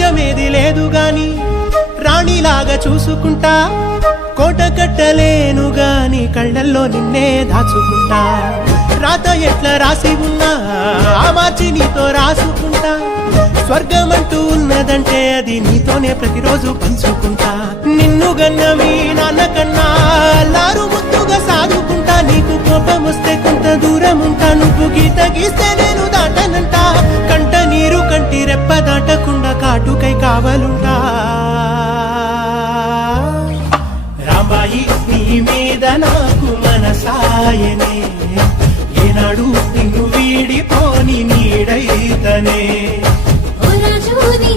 రాజ్యమేది లేదు గాని రాణిలాగా చూసుకుంటా, కోట కట్టలేను గాని కళ్ళల్లో నిన్నే దాచుకుంటా. రాత ఎట్లా రాసి ఉన్నా ఆ మార్చి నీతో రాసుకుంటా. స్వర్గమంటూ ఉన్నదంటే అది నీతోనే ప్రతిరోజు పంచుకుంటా. నిన్ను గన్న మీ నాన్న కన్నా లారు ముద్దుగా సాదుకుంటా. నీకు కోపం వస్తే కొంత దూరం ఉంటా, నువ్వు గీత గీస్తే నేను దాటనంట. కంట నీరు కంటి రెప్ప దాటకుండా కాటుకై కావలుంటా. రాంబాయి నీ మీద నాకు మనసాయనే, ఏనాడు నిన్ను వీడిపోని నీడైతనే. ఓ రాజు నీ